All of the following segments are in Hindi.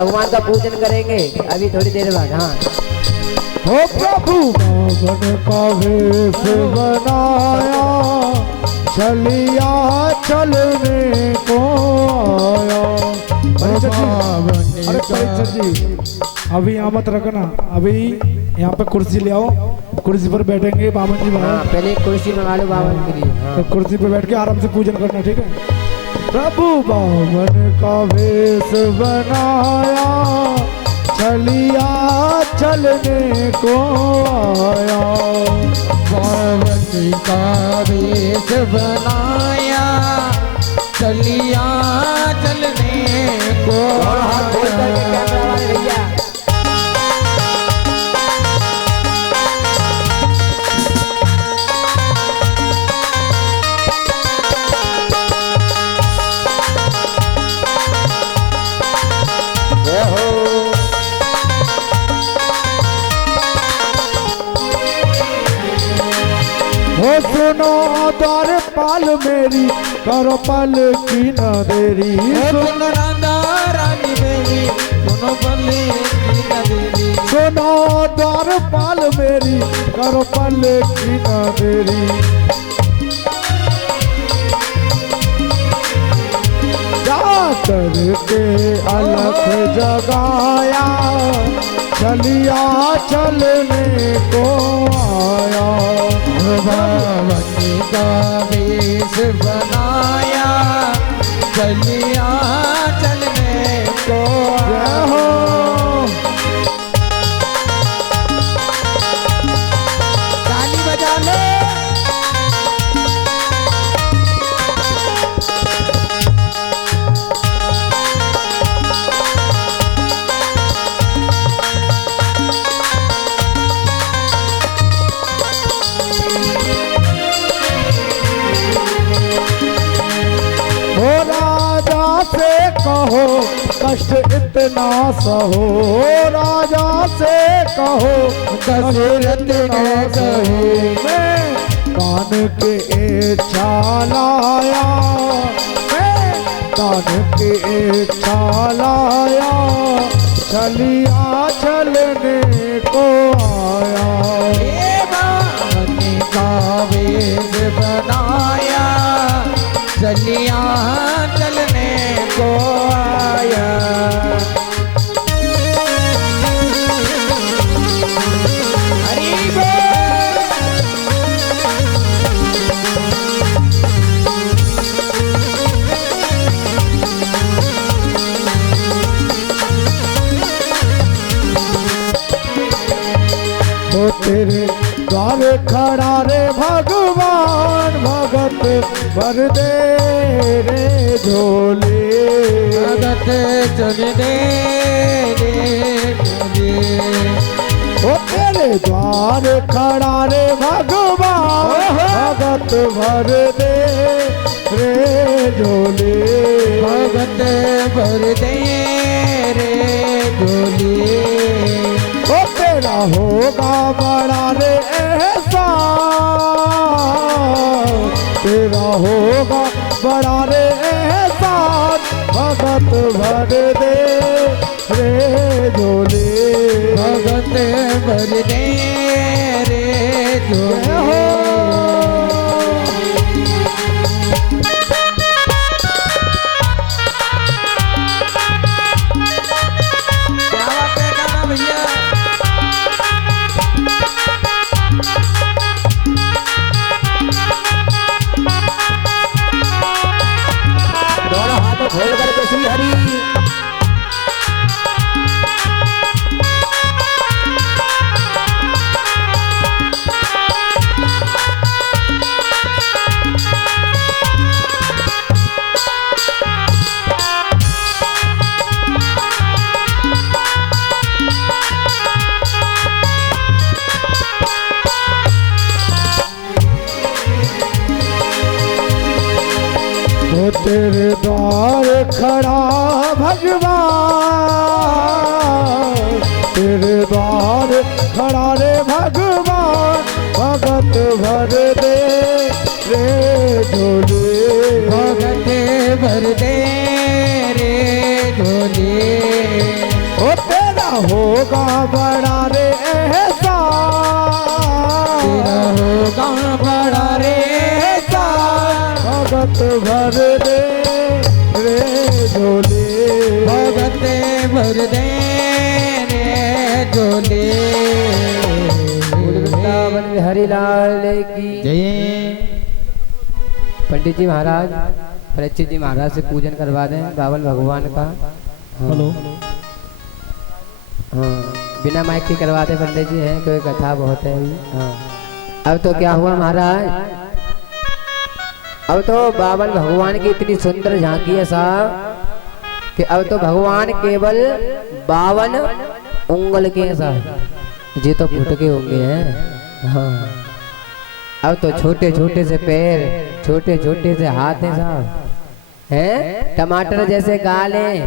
भगवान का पूजन करेंगे अभी थोड़ी देर बाद। हाँ हो प्रभु बावन का वेश बनाया, चलिया चलने को आया। अरे परीक्षक जी अभी यहाँ मत रखना, अभी यहाँ पे कुर्सी ले आओ, कुर्सी पर बैठेंगे बावन जी। हाँ, पहले कुर्सी मंगा लो बावन के लिए। हाँ। तो कुर्सी पे बैठ के आराम से पूजन करना, ठीक है। प्रभु बावन का वेश बनाया, चलिया चलने को आया। बावन का वेश बनाया, चलिया चलने को आया। हो सुनो द्वारपाल मेरी, करो पल की न देरी। सुनो राधा रानी मेरी, सुनो पल की न देरी। सुनो द्वारपाल मेरी, करो पल की न देरी। जा करके अलख जगाया, चलिया चलने को आया। बावन का वेश बनाया, चलिया चलने को आया। ताली बजा लो। कहो कष्ट इतना सहो, राजा से कहो कष्ट इतना सहो। मैं कान के इच्छा लाया, मैं कान के इच्छा लाया, चलिया चलने को आया। बावन का वेश बनाया, चलिया चलने को आया। हरि बोल। तो तेरे द्वार खड़ा रे भगवान, भगत भर दे रे झोले। भगत चल दे रे झोले। ओ तेरे द्वार खड़ा रे भगवान, भगत भर दे रे झोले। भगत भर दे रे झोले। ओ तेरा होगा बड़ा रे एहसान, तेरा होगा बड़ा रे एहसान, भगत भर दे रे झोले। भगत भर दे रे झोले। क्या बात है गाना भैया। दोनों हाथों खोल करके श्री हरि। तेरे द्वार खड़ा भगवान, तेरे द्वार खड़ा रे भगवान, भगत भर दे रे झोले। भगत भर दे रे झोले। होगा बड़ा रे एहसान, तेरा होगा बड़ा रे एहसान। भगत भर दे रे झोले, भगत भर दे रे झोले। वृंदावन बिहारी लाल की जय। पंडित जी महाराज परीक्षित जी महाराज से पूजन करवा दें बावन भगवान का। हेलो हाँ बिना माइक के करवाते पंडित जी हैं, कोई कथा बहुत है अभी। हाँ अब तो क्या हुआ महाराज, अब तो बावन भगवान की इतनी सुंदर झांकी है साहब कि अब तो भगवान केवल 52 उंगल के हैं साहब, ये तो फुट के होंगे हैं। हाँ अब तो छोटे छोटे से पैर, छोटे छोटे से हाथ हैं साहब, हैं टमाटर जैसे गाल हैं।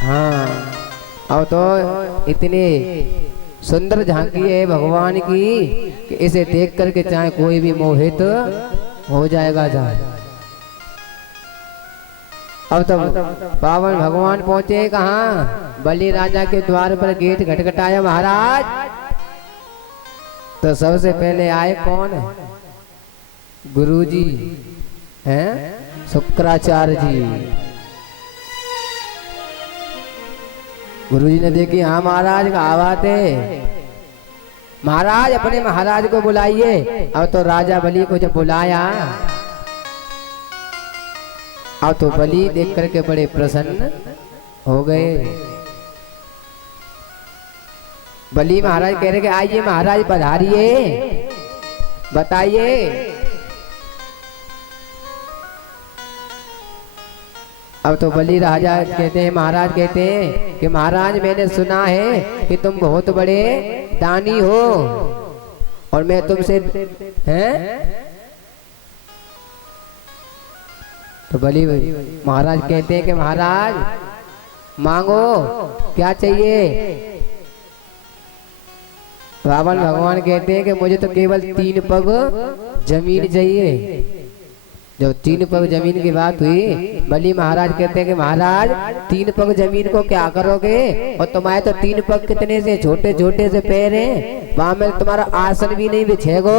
हाँ अब तो इतनी सुंदर झांकी है भगवान की कि इसे देख करके चाहे कोई भी मोहित हो जाएगा साहब। अब तो पावन भगवान पहुंचे कहाँ, बलि राजा के द्वार पर गेट खटखटाया महाराज। तो सबसे पहले आए कौन, गुरुजी हैं शुक्राचार्य जी। गुरुजी ने देखी हाँ महाराज का बात है, महाराज अपने महाराज को बुलाइए। अब तो राजा बलि को जब बुलाया, अब तो बलि देख करके बड़े प्रसन्न हो गए। बलि महाराज कह रहे कि आइए महाराज पधारिए, बताइए। अब तो बलि राजा कहते हैं, महाराज कहते हैं कि महाराज मैंने सुना है कि तुम बहुत बड़े दानी हो और मैं तुमसे हैं। तो बलि महाराज कहते हैं कि महाराज मांगो क्या चाहिए। रावण भगवान कहते हैं कि मुझे तो केवल 3 पग जमीन चाहिए। जब 3 पग जमीन की बात हुई, बलि महाराज कहते हैं कि महाराज 3 पग जमीन को क्या करोगे, और तुम्हारे तो 3 पग कितने से छोटे छोटे से पैर हैं, वहां में तुम्हारा आसन भी नहीं बिछेगो।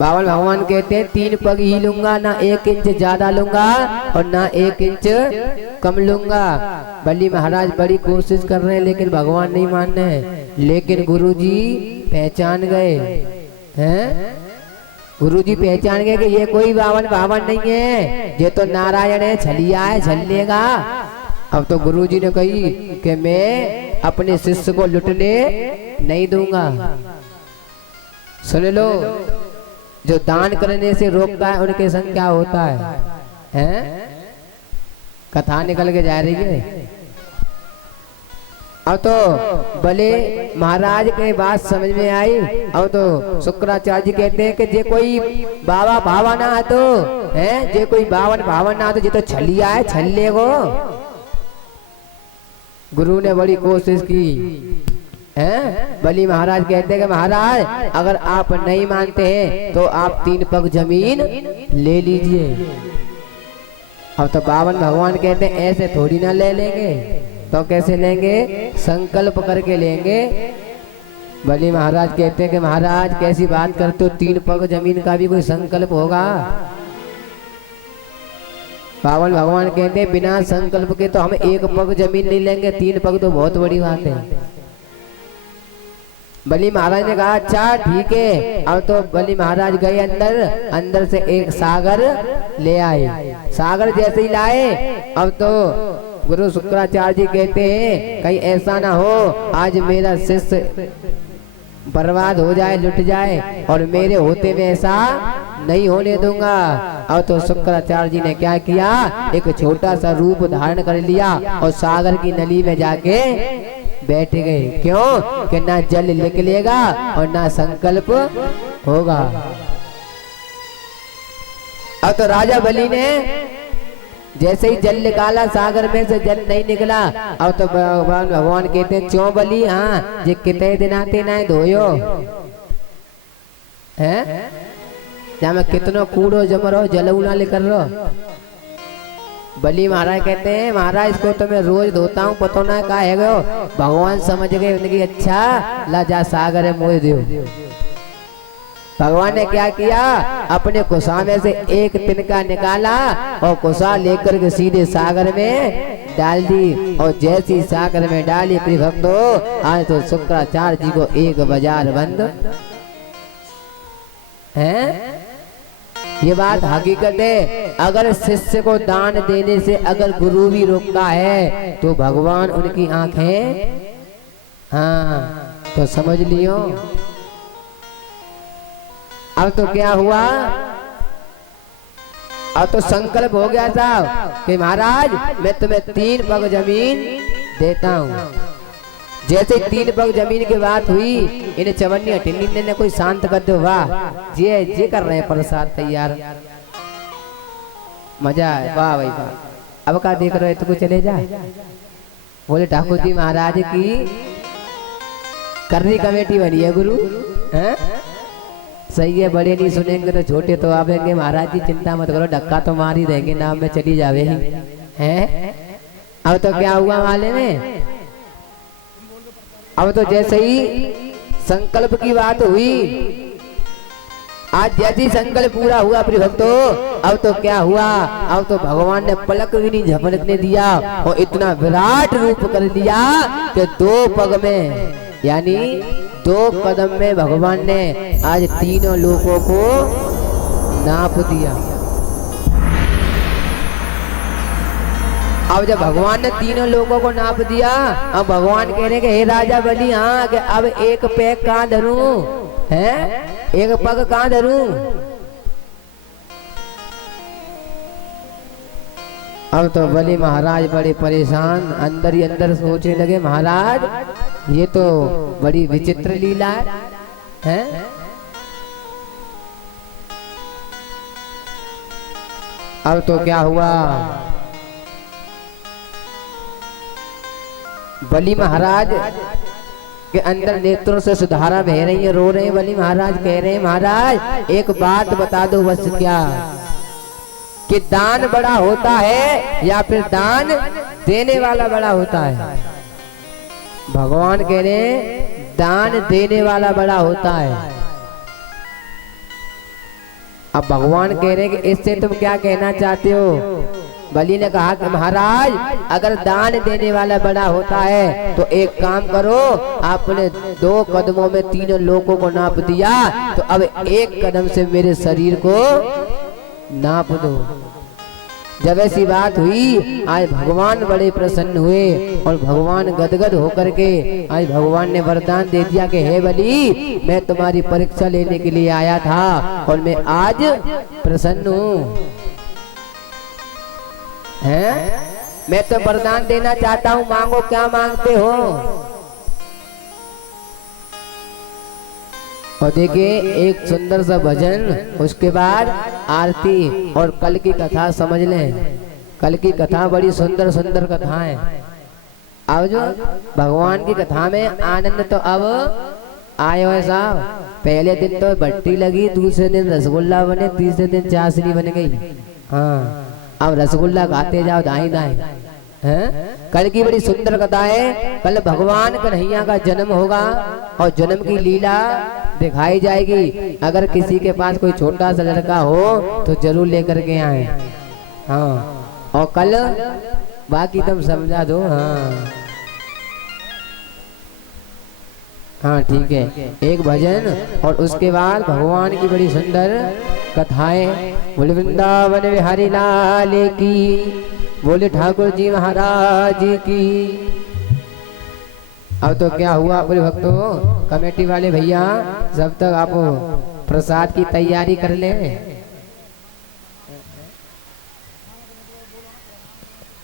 बावन भगवान कहते हैं 3 पग ही लूंगा, ना 1 इंच ज्यादा लूंगा और ना 1 इंच कम लूंगा। बलि महाराज बड़ी कोशिश कर रहे हैं लेकिन भगवान नहीं मान रहे हैं। लेकिन गुरुजी पहचान गए हैं, गुरुजी पहचान गए कि ये कोई बावन नहीं है, ये तो नारायण है, छलिया है, छल लेगा। अब तो गुरुजी ने कही कि मैं अपने शिष्य को लुटने नहीं दूंगा। सुन लो, जो दान करने से रोकता है उनके संग क्या होता है? कथा निकल के जा रही है। अब तो भले महाराज के बात समझ में आई। अब तो शुक्राचार्य जी कहते हैं कि जे कोई बाबा भावा ना तो है, जे कोई बावन भावन ना तो जे तो छलिया है, छल लेगो। गुरु ने बड़ी कोशिश की हैं। बलि महाराज कहते हैं कि महाराज अगर आप नहीं मानते हैं तो आप 3 पग जमीन ले लीजिए। अब तो बावन भगवान कहते हैं ऐसे थोड़ी ना ले लेंगे, तो कैसे लेंगे? संकल्प करके लेंगे। बलि महाराज कहते हैं कि महाराज कैसी बात करते हो, 3 पग जमीन का भी कोई संकल्प होगा? बावन भगवान कहते हैं बिना संकल्प के तो हम 1 पग जमीन नहीं लेंगे, 3 पग तो बहुत बड़ी बात है। बलि महाराज ने कहा अच्छा ठीक है। अब तो बलि महाराज गए अंदर से एक सागर ले आए। सागर जैसे ही लाए, अब तो गुरु शुक्राचार्य जी कहते हैं कहीं ऐसा ना हो आज मेरा शिष्य बर्बाद हो जाए, लुट जाए, और मेरे होते में ऐसा नहीं होने दूंगा। अब तो शुक्राचार्य जी ने क्या किया, एक छोटा सा रूप धारण कर लिया और सागर की नली में जाके बैठ गए। क्यों? कि ना जल निकलेगा और ना संकल्प होगा। अब तो राजा बलि ने जैसे ही जल निकाला, सागर में से जल नहीं निकला। अब तो भगवान कहते हैं क्यों बलि, हाँ जे कितने दिन आते ना धोयो है। जहाँ मैं कितना कूड़ो जम रहो जलऊना लेकर रहो। बली महाराज कहते हैं महाराज इसको तो मैं रोज धोता हूँ, पता ना का है गो। भगवान समझ गए उनकी, अच्छा ला जा सागर है मोह दो। भगवान ने क्या किया, अपने कुशा में से एक तिनका निकाला और कुशा लेकर के सीधे सागर में डाल दी। और जैसी सागर में डाली प्रिय भक्तों, आज तो शुक्राचार्य जी को एक बाजार बंद है। ये बात हकीकत है। अगर शिष्य को दान देने से अगर गुरु भी रोकता है तो भगवान उनकी आंखें, हाँ तो समझ लियो। अब तो क्या हुआ, अब तो संकल्प हो गया साहब कि महाराज मैं तुम्हें 3 पग जमीन देता हूँ। जैसे 3 पग जमीन की बात हुई, इन्हें चवन्नी टिन्नी ने कोई शांत कर दो। वाह जे कर रहे हैं प्रसाद तैयार, मजा है, वाह भाई वाह। अब क्या देख रहे हो, तो चले जा। बोले ठाकुर जी महाराज की करनी कमेटी बनी है गुरु, हैं सही है, बड़े नहीं सुनेंगे तो छोटे तो आवेंगे। महाराज जी चिंता मत करो, धक्का तो मार ही देंगे, नाम में चली जावे हैं। अब तो क्या हुआ माले में, अब तो जैसे ही संकल्प की बात हुई, आज जैसे संकल्प पूरा हुआ प्रिय भक्तों, अब तो क्या हुआ, अब तो भगवान ने पलक भी नहीं झपकने दिया और इतना विराट रूप कर दिया कि 2 पग में यानी 2 कदम में भगवान ने आज तीनों लोगों को नाप दिया। अब जब भगवान ने तीनों लोगों को नाप दिया, अब भगवान कह रहे कि हे राजा बलि, हाँ कि अब एक पैक कहाँ धरूं, है एक पग कहाँ धरूं। अब तो बलि महाराज बड़े परेशान, अंदर ही अंदर सोचने लगे महाराज ये तो बड़ी विचित्र लीला है। अब तो क्या हुआ, बलि महाराज के अंदर नेत्रों से सुधारा बह रही है, रो रहे हैं। बलि महाराज कह रहे हैं महाराज एक बात बता दो बस, क्या कि दान बड़ा होता है या फिर दान देने वाला बड़ा होता है। भगवान कह रहे हैं दान देने वाला बड़ा होता है। अब भगवान कह रहे हैं कि इससे तुम क्या कहना चाहते हो। बलि ने कहा कि महाराज अगर दान देने वाला बड़ा होता है तो एक काम करो, आपने 2 कदमों में तीनों लोगों को नाप दिया, तो अब 1 कदम से मेरे शरीर को नाप दो। जब ऐसी बात हुई, आज भगवान बड़े प्रसन्न हुए और भगवान गदगद होकर के आज भगवान ने वरदान दे दिया कि हे बलि मैं तुम्हारी परीक्षा लेने के लिए आया था और मैं आज प्रसन्न हूँ। हैं मैं तो वरदान देना चाहता हूँ, मांगो क्या मांगते हो। और देखिए एक सुंदर सा भजन, उसके बाद आरती और कल की कथा समझ लें। कल की कथा बड़ी सुंदर सुंदर कथा है। अब जो भगवान की कथा में आनंद तो अब आयो है साहब। पहले दिन तो भट्टी लगी, दूसरे दिन रसगुल्ला बने, तीसरे दिन चाशनी बन गई। हाँ अब रसगुल्ला खाते जाओ दाएं दाएं। हैं कल की बड़ी सुंदर कथा है। कल भगवान कन्हैया का जन्म होगा और जन्म की लीला दिखाई जाएगी। अगर किसी के पास कोई छोटा सा लड़का हो तो जरूर लेकर के आए। हाँ और कल बाकी तुम समझा दो। हाँ हाँ ठीक है, एक भजन और उसके बाद भगवान की बड़ी सुंदर कथाएं। बोले वृंदावन बिहारी लाल की, बोले ठाकुर जी महाराज की। अब तो क्या हुआ पूरे भक्तों, कमेटी वाले भैया जब तक आप प्रसाद की तैयारी कर ले।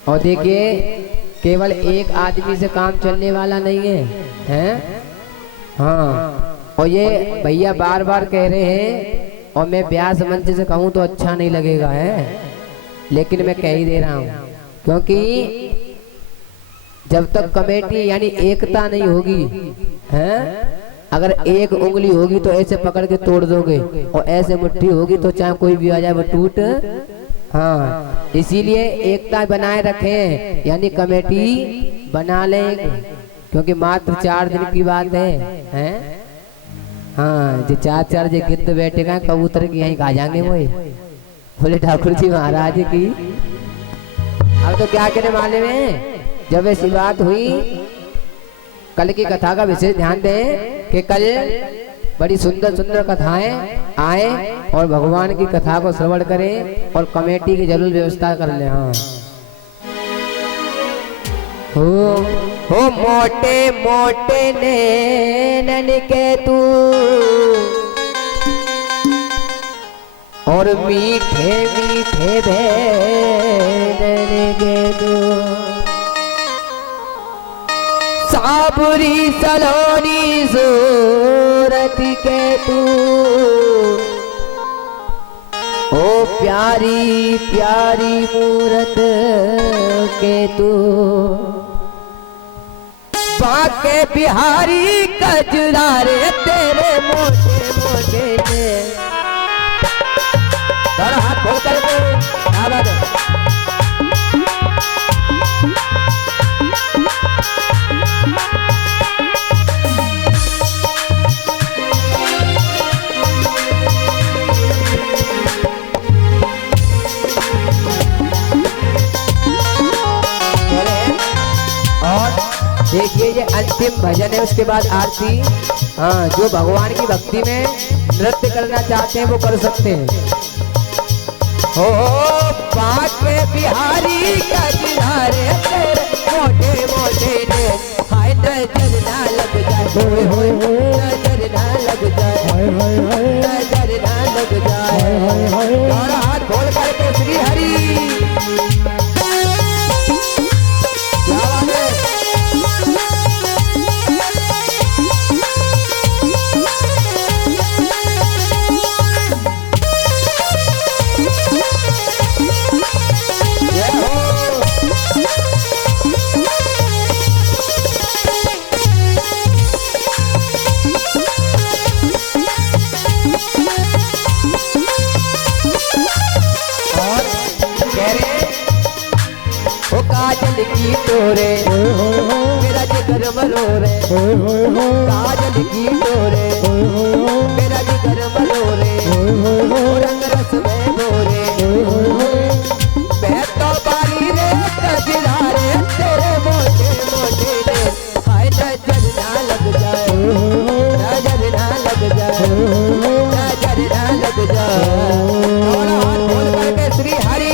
और देखिए केवल एक आदमी से काम चलने वाला नहीं है, हैं? हाँ और ये भैया बार बार कह रहे हैं और मैं व्यास मंच से कहूँ तो अच्छा नहीं लगेगा है, लेकिन मैं कह ही दे रहा हूँ क्योंकि जब तक कमेटी यानी एकता नहीं होगी, हैं? अगर एक उंगली होगी तो ऐसे पकड़ के तोड़ दोगे, और ऐसे मुट्ठी होगी तो चाहे कोई भी आ जाए वो टूट। हाँ, इसीलिए एकता बनाए रखें, यानी कमेटी बना लें, क्योंकि मात्र 4 दिन की बात है। हाँ, जो 4 जो गिद्ध बैठेगा कबूतर की यहीं खा जाएंगे वो, बोले ठाकुर जी महाराज की। अब तो क्या कहने वाले में, जब ऐसी बात हुई, कल की कथा का विशेष ध्यान दें कि कल बड़ी सुंदर सुंदर कथाएं आए और भगवान की कथा को श्रवण करें और कमेटी की जरूर व्यवस्था कर लें। हाँ, हो मोटे मोटे नैनन के तू और मीठे मीठे भेनन के तू, साबुरी सलोनी सूरत के तू, ओ प्यारी प्यारी मूरत के तू, बाके बिहारी कजरारे तेरे मोटे मोटे ने। और हाथ खोल करके आवाज देखिए, ये अंतिम भजन है, उसके बाद आरती। हाँ, जो भगवान की भक्ति में नृत्य करना चाहते हैं वो कर सकते हैं। हो बाके बिहारी कजरारे तेरे मोटे मोटे ने, हाय नजर ना लग जाए, नजर ना लग जाए, नजर ना लग जाए। और हाथ खोल करके श्री हरि काजल की तोरे मेरा जिगर मरोरे, काजल की तोरे मेरा जिगर मरोरे, रंग रस में भोरे, मैं तो बारी रे कजरारे तेरे मोटे मोटे ने, हाय नजर ना लग जाए, नजर ना लग जाए, नजर ना लग जाए। और हाथ खोल करके श्री हरि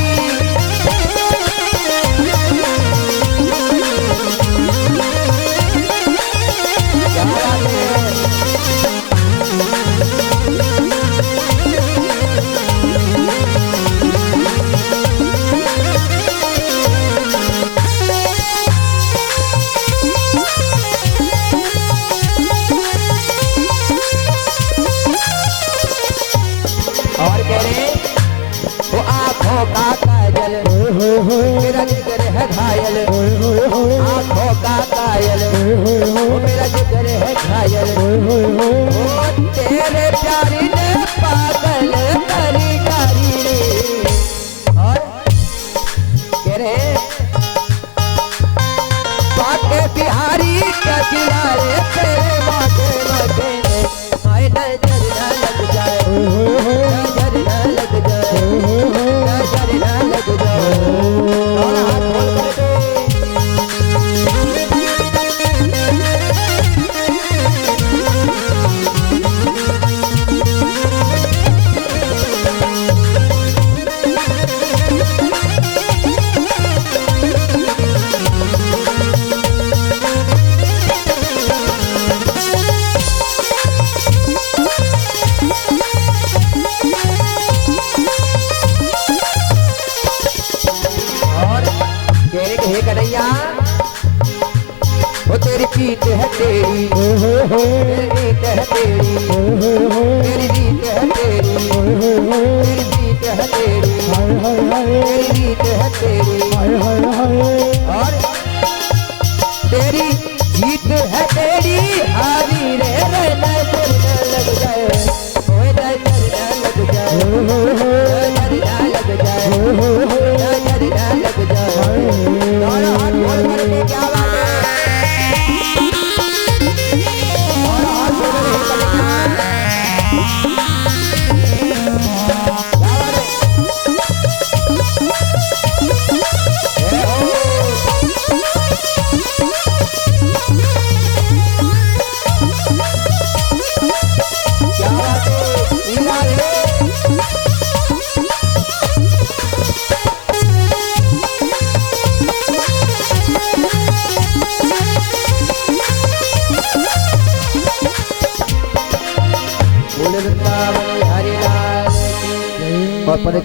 और कह रहे वो आँखों का काजल मेरा जिगर है घायल, आँखों का काजल वो मेरा जिगर है घायल, वो तेरे प्यारी ने पागल करी करी। और कह रहे बाके बिहारी कजरारे तेरे मोटे मोटे ने, हाय नजर ना लग जाए, नजर ना लग जाए, नजर ना लग जाए। और हाथ खोल करके कन्हैया वो तेरी पीठ है तेरी, तेरी रीत है तेरी, तेरी रीत है तेरी, तेरी पीठ है तेरी, तेरी रीत है तेरी। और तेरी जीत है तेरी हारी रे रे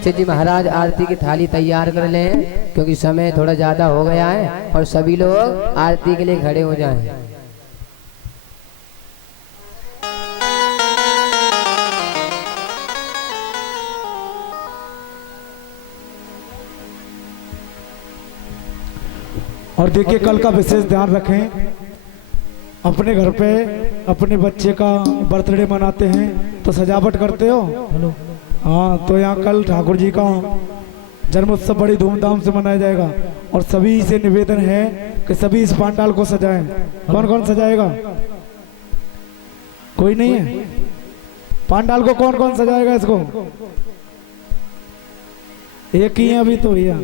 परीक्षित जी महाराज आरती की थाली तैयार कर लें, क्योंकि समय थोड़ा ज्यादा हो गया है, और सभी लोग आरती के लिए खड़े हो जाएं। और देखिए कल का विशेष ध्यान रखें, अपने घर पे अपने बच्चे का बर्थडे मनाते हैं तो सजावट करते हो। हाँ, तो यहाँ कल ठाकुर जी का जन्म उत्सव बड़ी धूमधाम से मनाया जाएगा, और सभी से निवेदन है कि सभी इस पंडाल को सजाएं। कौन कौन सजाएगा? कोई नहीं है? पंडाल को कौन कौन सजाएगा? इसको एक ही है अभी तो भैया,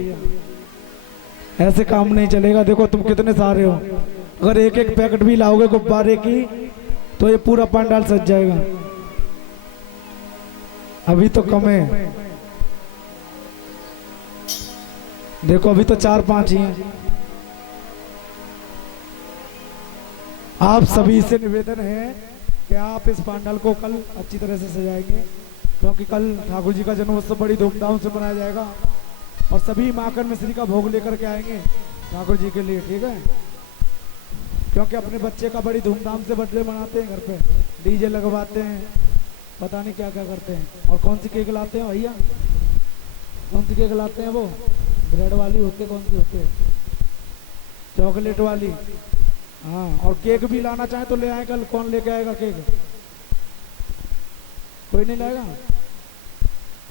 ऐसे काम नहीं चलेगा। देखो तुम कितने सारे हो, अगर एक एक पैकेट भी लाओगे गुब्बारे की तो ये पूरा पंडाल सज जाएगा। अभी तो कम है, देखो अभी तो 4-5 ही हैं। आप सभी से निवेदन है कि आप इस पंडाल को कल अच्छी तरह से सजाएंगे, क्योंकि कल ठाकुर जी का जन्मोत्सव बड़ी धूमधाम से मनाया जाएगा, और सभी माखन मिश्री का भोग लेकर के आएंगे ठाकुर जी के लिए, ठीक है? क्योंकि अपने बच्चे का बड़ी धूमधाम से बर्थडे मनाते हैं, घर पे डीजे लगवाते हैं, पता नहीं क्या क्या करते हैं। और कौन सी केक लाते हैं भैया? कौन सी केक लाते हैं? वो ब्रेड वाली होती है, कौन सी होती है? चॉकलेट वाली। हाँ, और केक भी लाना चाहे तो ले आए कल। कौन लेके आएगा केक? कोई नहीं लाएगा?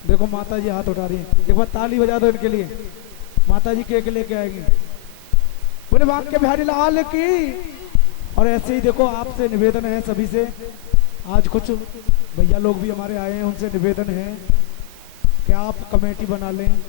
देखो माता जी हाथ उठा रही है, एक बार ताली बजा दो इनके लिए। माता जी केक लेके आएंगी, बोले वाक्य बिहारी लाल की। और ऐसे ही देखो आपसे निवेदन है सभी से, आज कुछ भैया लोग भी हमारे आए हैं, उनसे निवेदन है कि आप कमेटी बना लें।